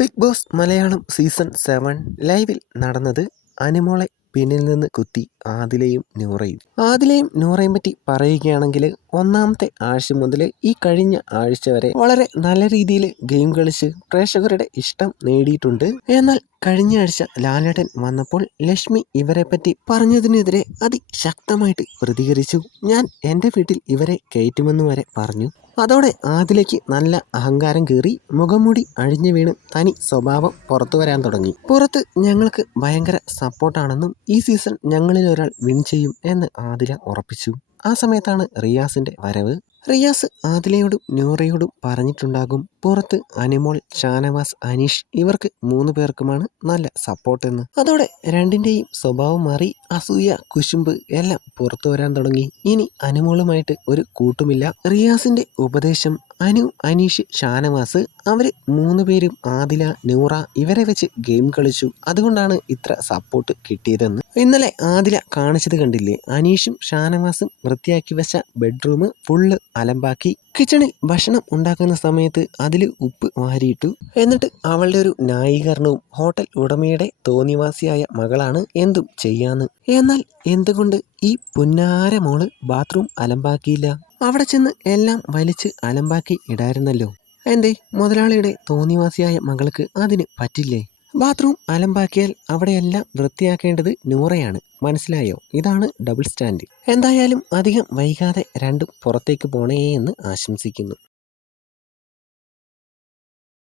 Big boss Malayalam season 7 ലൈവിൽ നടന്നത് അനുമോളെ പിന്നിൽ നിന്ന് കുത്തി ആദിലയും നൂറയും പറ്റി പറയുകയാണെങ്കിൽ ഒന്നാമത്തെ ആഴ്ച മുതൽ ഈ കഴിഞ്ഞ ആഴ്ച വരെ വളരെ നല്ല രീതിയിൽ ഗെയിം കളിച്ച് പ്രേക്ഷകരുടെ ഇഷ്ടം നേടിയിട്ടുണ്ട്. എന്നാൽ കഴിഞ്ഞ ആഴ്ച ലാലേട്ടൻ വന്നപ്പോൾ ലക്ഷ്മി ഇവരെ പറ്റി പറഞ്ഞതിനെതിരെ അതിശക്തമായിട്ട് പ്രതികരിച്ചു. ഞാൻ എൻ്റെ വീട്ടിൽ ഇവരെ കയറ്റുമെന്ന് വരെ പറഞ്ഞു. അതോടെ ആദിലേക്ക് നല്ല അഹങ്കാരം കയറി മുഖംമൂടി അഴിഞ്ഞു വീണ് തനി സ്വഭാവം പുറത്തു വരാൻ തുടങ്ങി. പുറത്ത് ഞങ്ങൾക്ക് ഭയങ്കര സപ്പോർട്ടാണെന്നും ഈ സീസൺ ഞങ്ങളിൽ ഒരാൾ വിൻ ചെയ്യും എന്ന് ആദില ഉറപ്പിച്ചു. ആ സമയത്താണ് റിയാസിന്റെ വരവ്. റിയാസ് ആദിലയോടും നൂറയോടും പറഞ്ഞിട്ടുണ്ടാകും പുറത്ത് അനുമോൾ, ഷാനവാസ്, അനീഷ് ഇവർക്ക് 3 പേർക്കുമാണ് നല്ല സപ്പോർട്ടെന്ന്. അതോടെ രണ്ടിന്റെയും സ്വഭാവം മാറി അസൂയ, കുശുമ്പ് എല്ലാം പുറത്തു വരാൻ തുടങ്ങി. ഇനി അനുമോളുമായിട്ട് ഒരു കൂട്ടുമില്ല. റിയാസിന്റെ ഉപദേശം അനു, അനീഷ്, ഷാനവാസ് അവര് 3 പേരും ആദില, നൂറ ഇവരെ വെച്ച് ഗെയിം കളിച്ചു. അതുകൊണ്ടാണ് ഇത്ര സപ്പോർട്ട് കിട്ടിയതെന്ന് ഇന്നലെ ആദില കാണിച്ചത് കണ്ടില്ലേ? അനീഷും ഷാനവാസും വൃത്തിയാക്കി വെച്ച ബെഡ്റൂം ഫുള്ള് അലമ്പാക്കി. കിച്ചണിൽ ഭക്ഷണം ഉണ്ടാക്കുന്ന സമയത്ത് അതിൽ ഉപ്പ് വാരിയിട്ടു. എന്നിട്ട് അവളുടെ ഒരു ന്യായീകരണവും ഹോട്ടൽ ഉടമയുടെ തോന്നിവാസിയായ മകളാണ് എന്തും ചെയ്യാന്ന്. എന്നാൽ എന്തുകൊണ്ട് ഈ പുന്നാര മോള് ബാത്റൂം അലമ്പാക്കിയില്ല? അവിടെ ചെന്ന് എല്ലാം വലിച്ച് അലമ്പാക്കി ഇടായിരുന്നല്ലോ. എന്തേ മുതലാളിയുടെ തോന്നിവാസിയായ മകൾക്ക് അതിന് പറ്റില്ലേ? ബാത്റൂം അലമ്പാക്കിയാൽ അവിടെയെല്ലാം വൃത്തിയാക്കേണ്ടത് നൂറയാണ്. മനസ്സിലായോ? ഇതാണ് ഡബിൾ സ്റ്റാൻഡ്. എന്തായാലും അധികം വൈകാതെ രണ്ടും പുറത്തേക്ക് പോണേ എന്ന് ആശംസിക്കുന്നു.